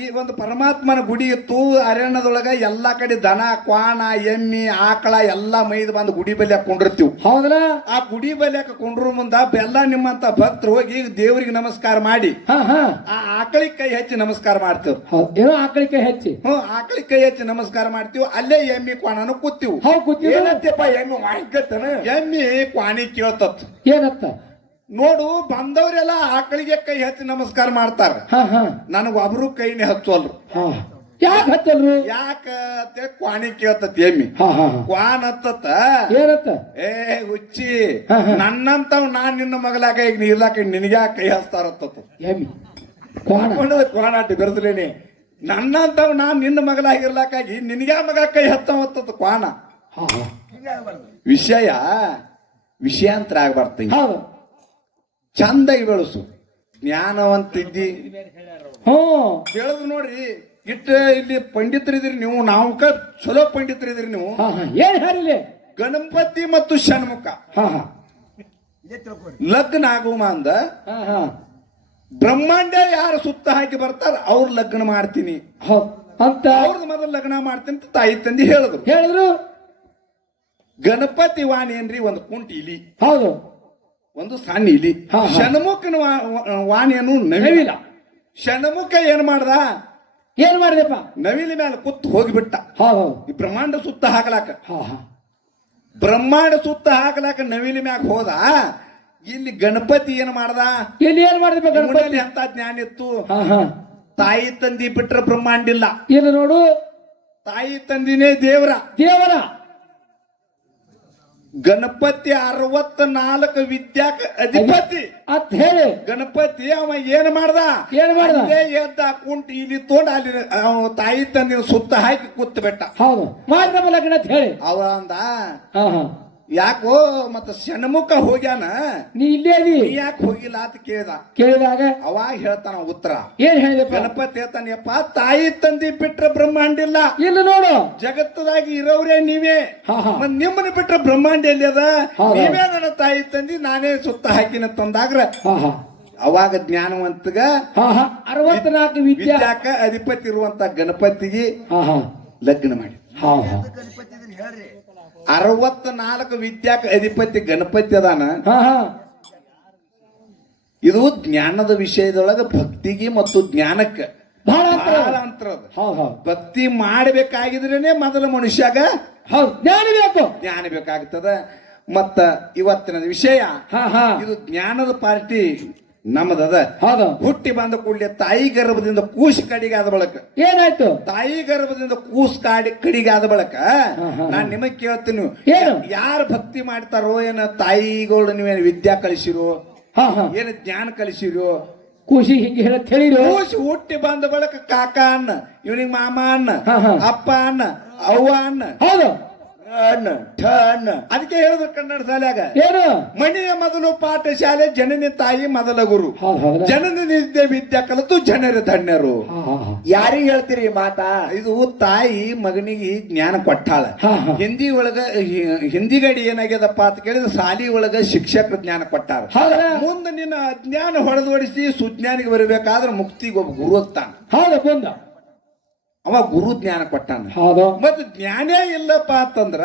ಈ ಒಂದು ಪರಮಾತ್ಮನ ಗುಡಿ ಇತ್ತು ಅರಣ್ಯದೊಳಗ ಎಲ್ಲಾ ಕಡೆ ದನ ಕ್ವಾಣ ಎಮ್ಮಿ ಆಕಳ ಎಲ್ಲಾ ಮೈದ್ ಬಂದು ಗುಡಿ ಬೆಲೆ ಕೊಂಡಿರ್ತೀವಿ. ಹೌದಲ್ಲ ಆ ಗುಡಿ ಬಲಿ ಹಾಕೊಂಡ್ರ ಮುಂದ ಬೆಲ್ಲ ನಿಮ್ಮಂತ ಭಕ್ತರು ಹೋಗಿ ದೇವರಿಗೆ ನಮಸ್ಕಾರ ಮಾಡಿ. ಹಾ ಹಾ. ಆ ಆಕಳಿಗೆ ಕೈ ಹಚ್ಚಿ ನಮಸ್ಕಾರ ಮಾಡ್ತೇವ್. ಏನೋ ಏನೋ ಆಕಳಿಕೆ ಹೆಚ್ಚಿ. ಹ್ಮ್ ಆಕಳಿಗೆ ಕೈ ಹಚ್ಚಿ ನಮಸ್ಕಾರ ಮಾಡ್ತೀವಿ. ಅಲ್ಲೇ ಎಮ್ಮಿ ಕ್ವಾಣನು ಕೂತೀವಿ. ಹೌದ್ ಎಮ್ಮಿ ಏನಂತಪ್ಪ ಹೆಣ್ಣು ಮಾಹಿಕತ್ತನ ಎಮ್ಮಿ ಕ್ವಾಣಿ ಕೇಳ್ತತ್. ಏನತ್ತ? ನೋಡು ಬಂದವರೆಲ್ಲ ಆಕಳಿಗೆ ಕೈ ಹಚ್ಚಿ ನಮಸ್ಕಾರ ಮಾಡ್ತಾರ. ಹಾ ಹಾ. ನನಗ ಒಬ್ರು ಕೈನೇ ಹಚ್ಚಲ್ರು ಹಾ. ಯಾಕೆ ಹತ್ತಲ್ರು? ಯಾಕ ಕ್ವಾಣಿ ಕೇಳ್ತತಿ ಎಮ್ಮಿ. ಹಾ ಹಾ ಹಾ. ಕ್ವಾನ್ ಹತ್ತತ? ಏನತ್ತ? ಏ ಹುಚ್ಚಿ ನನ್ನಂತ. ನನ್ನಂತವ್ ನಾನ್ ನಿನ್ನ ಮಗಲಾಕ ಈಗ ನೀ ಇರ್ಲಾಕ ನಿನಗ್ಯಾ ಕೈ ಹಚ್ತಾರತ್ತ ಎಮ್ಮಿ ಕ್ವಾಣ ಕ್ವಾನಾಟಿ ಬೆರೆಸ್ಲೇನಿ ನನ್ನಂತವ್ ನಾನ್ ನಿನ್ನ ಮಗಲಾಗಿರ್ಲಾಕಾಗಿ ನಿನಗ್ಯಾ ಮಗ ಕೈ ಹತ್ತ ಕ್ವಾನ ಹಾ ಹಾ. ವಿಷಯ ವಿಷಯಾಂತರ ಆಗ್ಬಾರ್ದು ಹೌದು. ಚಂದಾಗಿ ಬೆಳೆಸು ಜ್ಞಾನವಂತಿದ್ದಿ. ಹ್ಞೂ. ಕೇಳಿದ್ರು ನೋಡ್ರಿ. ಇಟ್ಟ ಇಲ್ಲಿ ಪಂಡಿತರಿದ್ರಿ ನೀವು ನಾವು ಕ ಚಲೋ ಪಂಡಿತರಿದ್ರಿ ನೀವು. ಹಾ ಹಾ ಏನ್ ಹೇಳಿ ಗಣಪತಿ ಮತ್ತು ಷಣ್ಮುಖ. ಹಾ ಹಾ. ಲಗ್ನ ಆಗುವ ಅಂದ. ಹಾ ಹಾ. ಬ್ರಹ್ಮಾಂಡ ಯಾರು ಸುತ್ತ ಹಾಕಿ ಬರ್ತಾರ? ಅವ್ರ ಲಗ್ನ ಮಾಡ್ತೀನಿ. ಹೌದ್ ಅಂತ ಅವ್ರದ್ದು ಮೊದಲು ಲಗ್ನ ಮಾಡ್ತೀನಿ ಅಂತ ತಾಯಿ ತಂದಿ ಹೇಳಿದ್ರು. ಹೇಳಿದ್ರು? ಗಣಪತಿ ವಾಣಿ ಏನ್ರಿ? ಒಂದು ಕುಂಟಿ ಇಲಿ ಹೌದು. ಒಂದು ಸಣ್ಣ ಇಲಿ ಹಾ, ಹಾ. ಷಣ್ಮುಖನ ವಾಣಿಯನ್ನು ನವಿಲ. ಷಣ್ಮುಖ ಏನ್ ಮಾಡ್ದ? ಏನ್ ಮಾಡಿದೆಪ್ಪ? ನವಿಲ ಮೇಲೆ ಕುತ್ತು ಹೋಗಿಬಿಟ್ಟ. ಹೌದು. ಈ ಬ್ರಹ್ಮಾಂಡ ಸುತ್ತ ಹಾಕಲಾಕ. ಹಾ ಹಾ. ಬ್ರಹ್ಮಾಂಡ ಸುತ್ತ ಹಾಕಲಾಕ ನವಿಲ ಮ್ಯಾಗ ಹೋದ. ಇಲ್ಲಿ ಗಣಪತಿ ಏನ್ ಮಾಡ್ದ? ಇಲ್ಲಿ ಏನ್ ಮಾಡಿದೆಪ್ಪ ಗಣಪತಿ? ಎಂತ ಜ್ಞಾನ ಇತ್ತು? ಹಾ ಹಾ. ತಾಯಿ ತಂದಿ ಬಿಟ್ರೆ ಬ್ರಹ್ಮಾಂಡ ಇಲ್ಲ. ಏನು ನೋಡು. ತಾಯಿ ತಂದಿನೇ ದೇವರ. ದೇವರ. ಗಣಪತಿ ಅರವತ್ತ ನಾಲ್ಕು ವಿದ್ಯಾಕ ಅಧಿಪತಿ. ಅಂತ ಹೇಳಿ. ಗಣಪತಿ ಅವ ಏನ್ ಮಾಡ್ದ? ಏನ್ ಮಾಡ್ದ? ಅಲ್ಲೇ ಎದ್ದ ಕುಂಟ್ ಇಲ್ಲಿ ತೋಂಡ ಅಲ್ಲಿ ಅವ ತಾಯಿ ತಂದಿನ ಸುತ್ತ ಹಾಕಿ ಕೂತ್ ಬೆಟ್ಟ ಹೌದು ಲಗ್ನ ಅಂತ ಹೇಳಿ. ಅವ ಅಂದ ಯಾಕೋ ಮತ್ತ ಷಣ್ಮುಖ ಹೋಗ್ಯಾನ? ನೀ ಇಲ್ಲೇ ಅದಿ? ಯಾಕೆ ಹೋಗಿಲ್ಲ ಅಂತ ಕೇಳ್ದ. ಕೇಳಿದಾಗ ಅವಾಗ ಹೇಳ್ತಾನ ಉತ್ತರ. ಏನ್ ಹೇಳಿ ಗಣಪತಿ ಹೇಳ್ತಾನಪ್ಪ ತಾಯಿ ತಂದಿ ಬಿಟ್ರೆ ಬ್ರಹ್ಮಾಂಡ ಇಲ್ಲ. ಇಲ್ಲ ನೋಡು. ಜಗತ್ತದಾಗಿ ಇರೋರೇ ನೀವೇ. ನಿಮ್ಮನ್ನ ಬಿಟ್ರೆ ಬ್ರಹ್ಮಾಂಡ ಎಲ್ಲಿ ಅದ. ನೀವೇ ನನ್ನ ತಾಯಿ ತಂದಿ ನಾನೇ ಸುತ್ತ ಹಾಕಿನ ತಂದಾಗ್ರ. ಅವಾಗ ಜ್ಞಾನವಂತಗ ಅರವತ್ನಾಲ್ಕು ವಿದ್ಯಾ ವಿದ್ಯಾಕ ಅಧಿಪತಿ ಇರುವಂತ ಗಣಪತಿಗೆ ಲಗ್ನ ಮಾಡಿ ಗಣಪತಿ ಹಾ ಅರವತ್ತ ನಾಲ್ಕು ವಿದ್ಯಾಕ ಅಧಿಪತಿ ಗಣಪತಿ ಅದಾನ. ಇದು ಜ್ಞಾನದ ವಿಷಯದೊಳಗ ಭಕ್ತಿಗೆ ಮತ್ತು ಜ್ಞಾನಕ್ಕೆ ಬಹಳ ಅಂತರ. ಭಕ್ತಿ ಮಾಡಬೇಕಾಗಿದ್ರೇನೆ ಮೊದಲ ಮನುಷ್ಯಾಗ ಹೌದು ಜ್ಞಾನ ಬೇಕು. ಜ್ಞಾನ ಬೇಕಾಗ್ತದ. ಮತ್ತ ಇವತ್ತಿನ ವಿಷಯ ಹಾ ಹಾ. ಇದು ಜ್ಞಾನದ ಪಾರ್ಟಿ. ನಮ್ಮದದ ಹೌದು. ಹುಟ್ಟಿ ಬಂದ ಕೂಡಲೇ ತಾಯಿ ಗರ್ಭದಿಂದ ಕೂಸು ಕಡಿಗೆ ಆದ ಬಳಕ. ಏನಾಯ್ತು? ತಾಯಿ ಗರ್ಭದಿಂದ ಕೂಸ್ ಕಾಡಿ ಕಡಿಗೆ ಆದ ಬಳಕ ನಾನು ನಿಮಗ್ ಕೇಳ್ತೀನಿ. ಯಾರು ಭಕ್ತಿ ಮಾಡ್ತಾರೋ ಏನ ತಾಯಿಗಳು ನೀವೇನು ವಿದ್ಯಾ ಕಲಿಸಿರೋ? ಏನ ಜ್ಞಾನ ಕಲಿಸಿರೋ? ಕೂಸಿ ಹಿಂಗೆ ಹೇಳತ್ ಹೇಳಿರು? ಕೂಸಿ ಹುಟ್ಟಿ ಬಂದ ಬಳಕ ಕಾಕ ಅನ್ನ ಇವನಿಗೆ ಮಾಮ ಅನ್ನ. ಅಪ್ಪ ಅನ್ನ ಅವ್ವ ಅನ್ನ. ಹೌದು. ಅದಕ್ಕೆ ಹೇಳಿದ್ರು ಕನ್ನಡ ಶಾಲ್ಯಾಗ. ಏನು? ಮನೆಯ ಮೊದಲು ಪಾಠಶಾಲೆ ಜನನಿ ತಾಯಿ ಮೊದಲ ಗುರು. ಜನನ ನಿದ್ದೆ ವಿದ್ಯೆ ಕಲಿತು ಜನರ ಧನ್ಯರು. ಯಾರಿಗ್ ಹೇಳ್ತೀರಿ ಈ ಮಾತಾ? ಇದು ತಾಯಿ ಮಗನಿಗೆ ಜ್ಞಾನ ಕೊಟ್ಟಾಳ. ಹಿಂದಿ ಒಳಗ ಹಿಂದಿಗಡಿ ಹಿಂದಿ ಗಡಿ ಏನಾಗ್ಯದಪ್ಪ ಅಂತ ಕೇಳಿದ್ರೆ ಸಾಲಿ ಒಳಗ ಶಿಕ್ಷಕ ಜ್ಞಾನ ಕೊಟ್ಟಾರ. ಮುಂದೆ ನಿನ್ನ ಅಜ್ಞಾನ ಹೊಡೆದೊಡಿಸಿ ಸುಜ್ಞಾನಿಗೆ ಬರಬೇಕಾದ್ರೆ ಮುಕ್ತಿಗೆ ಒಬ್ಬ ಗುರು ಹೋಗ್ತಾನ ಹೌದು ಬಂದ ಅವ ಗುರು ಜ್ಞಾನ ಕೊಟ್ಟಾನ. ಹೌದು. ಮತ್ ಜ್ಞಾನೇ ಇಲ್ಲಪ್ಪ ಅಂತಂದ್ರ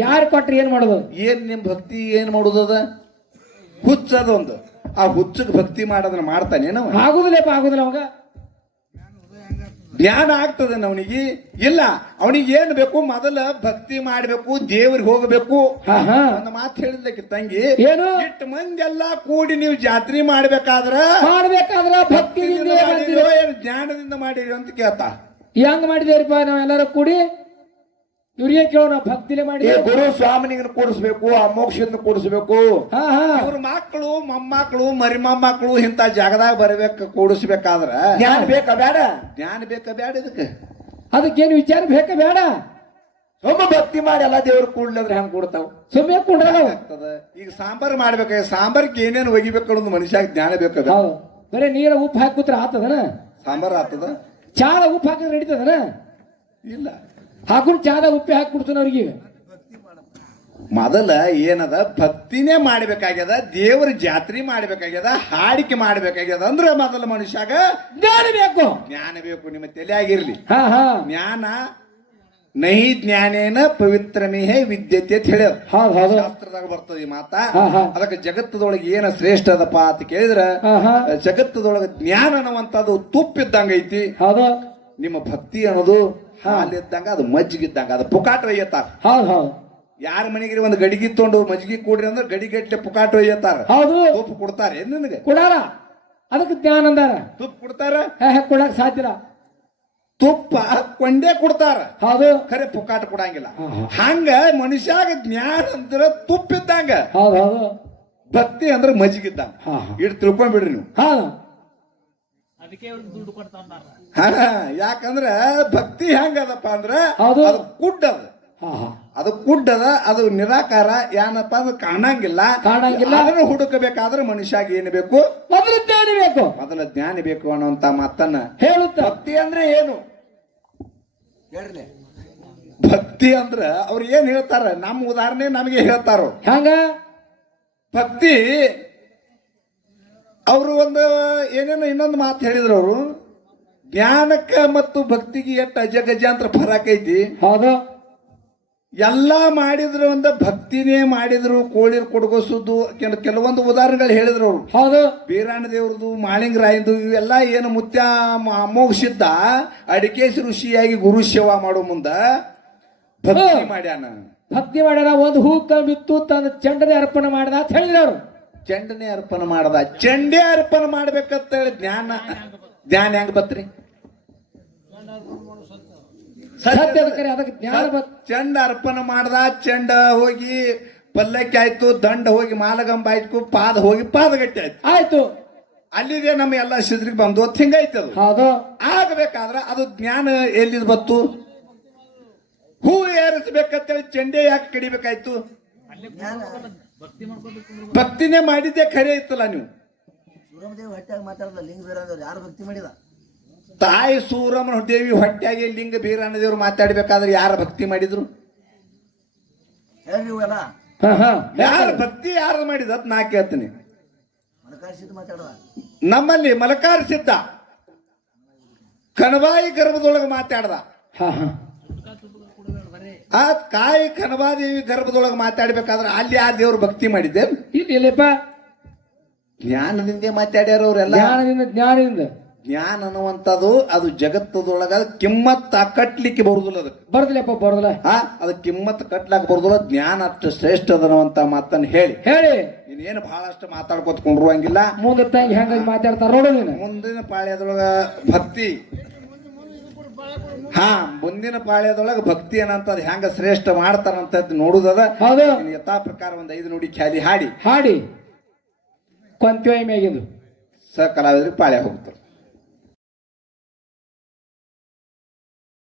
ಯಾರು ಕೊಟ್ರಿ ಏನ್ ಮಾಡೋದು? ಏನ್ ನಿಮ್ ಭಕ್ತಿ ಏನ್ ಹುಚ್ಚ ಹುಚ್ಚದೊಂದು ಆ ಹುಚ್ಚಗ್ ಭಕ್ತಿ ಮಾಡೋದನ್ನ ಮಾಡ್ತಾನೇನವ ಆಗುದಿಲ್ಲಪ್ಪ ಆಗುದಿಲ್ಲ ಅವಾಗ. ಜ್ಞಾನ ಆಗ್ತದೆ ಅವನಿಗೆ ಇಲ್ಲ ಅವನಿಗೆ ಏನ್ ಬೇಕು ಮೊದಲ ಭಕ್ತಿ ಮಾಡ್ಬೇಕು ದೇವ್ರಿಗೆ ಹೋಗಬೇಕು. ಒಂದು ಮಾತು ಹೇಳಿದ್ಲಕ್ಕೆ ತಂಗಿ ಏನು? ಇಟ್ಟು ಮಂದಿ ಎಲ್ಲ ಕೂಡಿ ನೀವು ಜಾತ್ರೆ ಮಾಡ್ಬೇಕಾದ್ರ ಮಾಡ್ಬೇಕಾದ್ರ ಏನು ಜ್ಞಾನದಿಂದ ಮಾಡಿರಿ ಅಂತ ಕೇಳ್ತಾ. ಹೆಂಗ್ ಮಾಡಿದೇರಿಪ್ಪ ನಾವೆಲ್ಲರೂ ಕೂಡಿ? ಇವ್ರಿಗೆ ಕೇಳೋಣ ಭಕ್ತಿಲೇ ಈ ಮಾಡಿದ್ವಿ ಗುರು ಸ್ವಾಮಿನಿಗೆ ಕೂಡಿಸ್ಬೇಕು ಆ ಮೋಕ್ಷದಿಂದ ಕೂಡಿಸ್ಬೇಕು. ಹಾ ಹಾ. ಇವ್ರ ಮಕ್ಕಳು ಮೊಮ್ಮಕ್ಕಳು ಮರಿ ಮೊಮ್ಮಕ್ಕಳು ಇಂಥ ಜಾಗದಾಗ ಬರಬೇಕು ಕೂಡಿಸ್ಬೇಕಾದ್ರ. ಜ್ಞಾನ ಬೇಕ ಬೇಡ ಜ್ಞಾನ ಬೇಕ ಬೇಡ ಇದಕ್ಕೆ? ಅದಕ್ಕೇನು ವಿಚಾರ ಬೇಕ ಬೇಡ ಸುಮ್ಮ ಭಕ್ತಿ ಮಾಡಿ ಎಲ್ಲ ದೇವ್ರ ಕೂಡ್ಲಂದ್ರೆ ಹೆಂಗ್ ಕೂಡ್ತಾವ? ಸುಮ್ಮನೆ ಕುಂಡ್ರಲ್ಲ ಆಗ್ತದ. ಈಗ ಸಾಂಬಾರ್ ಮಾಡ್ಬೇಕ? ಸಾಂಬಾರ್ಗೆ ಏನೇನು ಒಗಿಬೇಕು ಅನ್ನೋದು ಮನುಷ್ಯಾಗ ಜ್ಞಾನ ಬೇಕು ಹೌದು. ಬರೀ ನೀರ ಉಪ್ಪು ಹಾಕಿ ಕೂತ್ರ ಆತದನ? ಸಾಂಬಾರ್ ಆಗ್ತದ ಚಾದ ಉಪ್ಪು ಹಾಕಿದ್ರೆ ನಡೀತದನ ಇಲ್ಲ. ಹಾಕೊಂಡು ಚಾದ ಉಪ್ಪಿ ಹಾಕಿ ಕುಡ್ತಾನ ಅವ್ರಿಗೆ. ಮೊದಲ ಏನದ? ಭಕ್ತಿನೇ ಮಾಡ್ಬೇಕಾಗ್ಯದ ದೇವರ ಜಾತ್ರೆ ಮಾಡ್ಬೇಕಾಗ್ಯದ ಹಾಡಿಕೆ ಮಾಡ್ಬೇಕಾಗ್ಯದ ಅಂದ್ರೆ ಮೊದಲ ಮನುಷ್ಯಾಗ ಜ್ಞಾನ ಬೇಕು. ಜ್ಞಾನ ಬೇಕು ನಿಮ್ಮ ತಲೆಯಾಗಿರ್ಲಿ ಹಾ ಹಾ. ಜ್ಞಾನ ನಹಿ ಜ್ಞಾನೇನ ಪವಿತ್ರಮೇಹೇ ವಿದ್ಯತೆ ಅಂತ ಹೇಳ ಹೌದು ಹೌದು ಶಾಸ್ತ್ರದಾಗ ಬರ್ತದೆ ಈ ಮಾತಾ. ಹಾ, ಹಾ. ಅದಕ್ಕೆ ಜಗತ್ತದೊಳಗೆ ಏನ ಶ್ರೇಷ್ಠ ಅದಪ್ಪ ಅಂತ ಕೇಳಿದ್ರ ಹಾ ಹಾ. ಜಗತ್ತದೊಳಗೆ ಜ್ಞಾನ ಅನ್ನುವಂಥದ್ದು ತುಪ್ಪಿದ್ದಂಗ ಐತಿ. ಹೌದು ನಿಮ್ಮ ಭಕ್ತಿ ಅನ್ನೋದು ಹಾಲಿದ್ದಂಗ ಅದು ಮಜ್ಜಿಗಿದ್ದಂಗ ಅದು ಪುಕಾಟ ಒಯ್ಯತ್ತಾರ ಹೌದು ಹೌದು ಯಾರ ಮನೆಗೆ ಒಂದು ಗಡಿಗೆ ತೊಗೊಂಡು ಮಜ್ಜಿಗೆ ಕೊಡ್ರಿ ಅಂದ್ರೆ ಗಡಿಗೆಟ್ಲೆ ಪುಕಾಟ ಒಯ್ಯತ್ತಾರ ಹೌದು. ತುಪ್ಪ ಕೊಡ್ತಾರೆ ಏನ್ ನಿನಗೆ? ಕೊಡಾರ. ಅದಕ್ಕೆ ಜ್ಞಾನ ಅಂದಾರ. ತುಪ್ಪ ಕೊಡ್ತಾರ? ಹೇ, ಹೇ, ಕೊಡಕ್ ಸಾಧ್ಯ. ತುಪ್ಪ ಕೊಂಡೇ ಕೊಡ್ತಾರ. ಹೌದು. ಖರೆ ಪುಕ್ಕಾಟ ಕೊಡಂಗಿಲ್ಲ. ಹಂಗ ಮನುಷ್ಯಾಗ ಜ್ಞಾನ ಅಂದ್ರ ತುಪ್ಪಿದ್ದಂಗ ಹೌದು ಹೌದು. ಭಕ್ತಿ ಅಂದ್ರ ಮಜ್ಜಿಗಿದ್ದಂಗ ಹಾ ಇಟ್ ತಿಳ್ಕೊಂಡ್ಬಿಡ್ರಿ ನೀವು. ಯಾಕಂದ್ರ ಭಕ್ತಿ ಹೆಂಗದಪ್ಪ ಅಂದ್ರ. ಅದು ಕುಡ್ ಅದ. ಹಾ ಹಾ. ಅದು ಕುಡ್ ಅದ ಅದು ನಿರಾಕಾರ ಏನಪ್ಪ ಅಂದ್ರೆ ಕಾಣಂಗಿಲ್ಲ. ಕಾಣಂಗಿಲ್ಲ. ಅದನ್ನ ಹುಡುಕಬೇಕಾದ್ರೆ ಮನುಷ್ಯಾಗ ಏನ್ ಬೇಕು? ಮೊದಲು ಜ್ಞಾನ ಬೇಕು. ಮೊದಲ ಜ್ಞಾನ ಬೇಕು ಅನ್ನುವಂತ ಮಾತನ್ನ ಹೇಳುತ್ತ. ಭಕ್ತಿ ಅಂದ್ರೆ ಏನು? ಭಕ್ತಿ ಅಂದ್ರ ಅವ್ರು ಏನ್ ಹೇಳ್ತಾರ? ನಮ್ಮ ಉದಾಹರಣೆ ನಮಗೆ ಹೇಳ್ತಾರ? ಹಂಗ? ಭಕ್ತಿ ಅವರು ಒಂದು ಏನೇನು ಇನ್ನೊಂದು ಮಾತು ಹೇಳಿದ್ರು ಅವರು. ಜ್ಞಾನಕ್ಕ ಮತ್ತು ಭಕ್ತಿಗೆ ಎಷ್ಟು ಅಜಗಜಾಂತರ ಫರಕ್ ಐತಿ. ಹೌದು. ಎಲ್ಲ ಮಾಡಿದ್ರು ಒಂದ ಭಕ್ತಿನೇ ಮಾಡಿದ್ರು ಕೋಳಿರ್ ಕೊಡಗೋಸುದು ಕೆಲ ಕೆಲವೊಂದು ಉದಾಹರಣೆಗಳು ಹೇಳಿದ್ರು ಅವರು. ಹೌದು. ಬೀರಾಣ ದೇವ್ರದ್ದು ಮಾಳಿಂಗರಾಯಂದು ಇವೆಲ್ಲ ಏನು ಮುತ್ಯ ಅಮೋಘಸಿದ್ದ ಅಡಿಕೇಶ್ ಋಷಿಯಾಗಿ ಗುರು ಸೇವಾ ಮಾಡೋ ಮುಂದ ಭಕ್ತಿ. ಮಾಡ್ಯಾನ. ಭಕ್ತಿ ಮಾಡ್ಯಾನ ಒಂದು ಹೂ ಬಿತ್ತು ತನ್ನ ಚಂಡನೆ ಅರ್ಪಣೆ ಮಾಡ್ದ ಅಂತ ಹೇಳಿದವರು ಚಂಡನೆ ಅರ್ಪಣೆ ಮಾಡದ. ಚಂಡೆ ಅರ್ಪಣೆ ಮಾಡ್ಬೇಕಂತ ಹೇಳಿ ಜ್ಞಾನ ಜ್ಞಾನ ಹೆಂಗ್ ಬತ್ರಿ? ಸತ್ಯದ ಕರೆ ಅದಕ್ಕೆ ಜ್ಞಾನ ಬತ್ ಚಂಡ ಅರ್ಪಣೆ ಮಾಡ್ದ ಚಂಡ ಹೋಗಿ ಪಲ್ಲಕ್ಕಿ ಆಯ್ತು ದಂಡ ಹೋಗಿ ಮಾಲಗಂಬ ಆಯ್ತು ಪಾದ ಹೋಗಿ ಪಾದಗಟ್ಟೆ ಆಯ್ತು. ಆಯ್ತು. ಅಲ್ಲಿದೆ ನಮ್ಮ ಎಲ್ಲ ಶಿದ್ರಿಗೆ ಬಂದು ಹಿಂಗೈತೆ ಅದು. ಹೌದು. ಆಗಬೇಕಾದ್ರ ಅದು ಜ್ಞಾನ ಎಲ್ಲಿದ್ ಬತ್ತು ಹೂ ಏರಿಸ್ಬೇಕಂತೇಳಿ ಚೆಂಡೆ ಯಾಕೆ ಕಡಿಬೇಕಾಯ್ತು? ಭಕ್ತಿನೇ ಮಾಡಿದ್ದೆ ಖರೆ ಇತ್ತಲ್ಲ ನೀವು. ಮಾತಾಡಲ್ಲ ಲಿಂಗ ಯಾರು ಭಕ್ತಿ ಮಾಡಿದ? ತಾಯಿ ಸೂರಮ್ಮನ ದೇವಿ ಹೊಟ್ಟೆಯಾಗಿ ಲಿಂಗ ಬೀರಣ್ಣ ದೇವ್ರು ಮಾತಾಡ್ಬೇಕಾದ್ರೆ ಯಾರು ಭಕ್ತಿ ಮಾಡಿದ್ರು? ಹೇಳ್ರಿ ಇವೆಲ್ಲ? ಹಾ ಹಾ. ಯಾರ ಭಕ್ತಿ ಯಾರು ಮಾಡಿದ ಅದ್ ನಾ ಕೇಳ್ತೀನಿ. ನಮ್ಮಲ್ಲಿ ಮಲಕಾರ ಸಿದ್ಧ. ಕಣಬಾಯಿ ಗರ್ಭದೊಳಗೆ ಮಾತಾಡ್ದ. ಹಾ ಹಾ. ಆ ಕಾಯಿ ಕನಬಾದೇವಿ ಗರ್ಭದೊಳಗೆ ಮಾತಾಡ್ಬೇಕಾದ್ರೆ ಅಲ್ಲಿ ಆ ದೇವ್ರು ಭಕ್ತಿ ಮಾಡಿದ್ದೆ? ಇಲ್ಲಿ ಇಲ್ಲಪ್ಪ. ಜ್ಞಾನದಿಂದ ಮಾತಾಡ್ಯಾರ ಅವರೆಲ್ಲ ಜ್ಞಾನದಿಂದ ಜ್ಞಾನದಿಂದ. ಜ್ಞಾನ ಅನ್ನುವಂಥದ್ದು ಅದು ಜಗತ್ತದೊಳಗ ಕಿಮ್ಮತ್ತ ಕಟ್ಲಿಕ್ಕೆ ಬರುದಿಲ್ಲ ಅದಕ್ಕೆ. ಬರ್ದಿಲ್ಲಪ್ಪ ಬರ್ದಲ್ಲ. ಹಾ ಅದು ಕಿಮ್ಮತ್ತ ಕಟ್ಲಾಕ ಬರುದಿಲ್ಲ ಜ್ಞಾನ ಅಷ್ಟು ಶ್ರೇಷ್ಠ ಅದನ್ನುವಂತ ಮಾತನ್ನ ಹೇಳಿ. ಹೇಳಿ. ಇನ್ನೇನು ಬಹಳಷ್ಟು ಮಾತಾಡ್ಕೊತ ಹಂಗಿಲ್ಲ ಮುಂದೆ ತಂಗಿ ಹೆಂಗ ಮಾತಾಡ್ತಾರ ನೋಡು ನೀನು. ಮುಂದಿನ ಪಾಳ್ಯದೊಳಗ ಭಕ್ತಿ. ಹಾ ಮುಂದಿನ ಪಾಳ್ಯದೊಳಗ ಭಕ್ತಿ ಏನಂತ ಹೆಂಗ ಶ್ರೇಷ್ಠ ಮಾಡ್ತಾರಂತ ನೋಡುದದ. ಯಥಾ ಪ್ರಕಾರ ಒಂದ್ ಐದು ನುಡಿ ಖ್ಯಾಲಿ ಹಾಡಿ. ಹಾಡಿ. ಕೊಂತ್ಯ ಮೇಗಿದು ಸ ಕಲಾವಿದ್ರಿಗೆ ಪಾಳ್ಯ ಹೋಗ್ತಾರೆ.